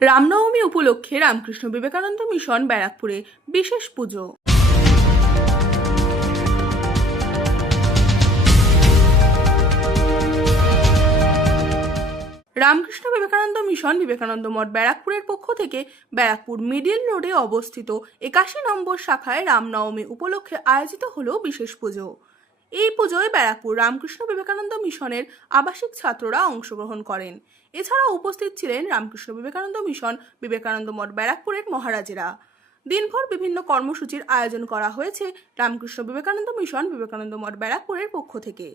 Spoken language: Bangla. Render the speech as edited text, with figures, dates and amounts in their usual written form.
রামনবমী উপলক্ষে রামকৃষ্ণ বিবেকানন্দ মিশন ব্যারাকপুরে বিশেষ পুজো। রামকৃষ্ণ বিবেকানন্দ মিশন বিবেকানন্দ মঠ ব্যারাকপুরের পক্ষ থেকে ব্যারাকপুর মিডিল রোডে অবস্থিত 81 নম্বর শাখায় রামনবমী উপলক্ষে আয়োজিত হলো বিশেষ পুজো। এই পুজোয় ব্যারাকপুর রামকৃষ্ণ বিবেকানন্দ মিশনের আবাসিক ছাত্ররা অংশগ্রহণ করেন। এছাড়াও উপস্থিত ছিলেন রামকৃষ্ণ বিবেকানন্দ মিশন বিবেকানন্দ মঠ ব্যারাকপুরের মহারাজেরা। দিনভর বিভিন্ন কর্মসূচির আয়োজন করা হয়েছে রামকৃষ্ণ বিবেকানন্দ মিশন বিবেকানন্দ মঠ ব্যারাকপুরের পক্ষ থেকে।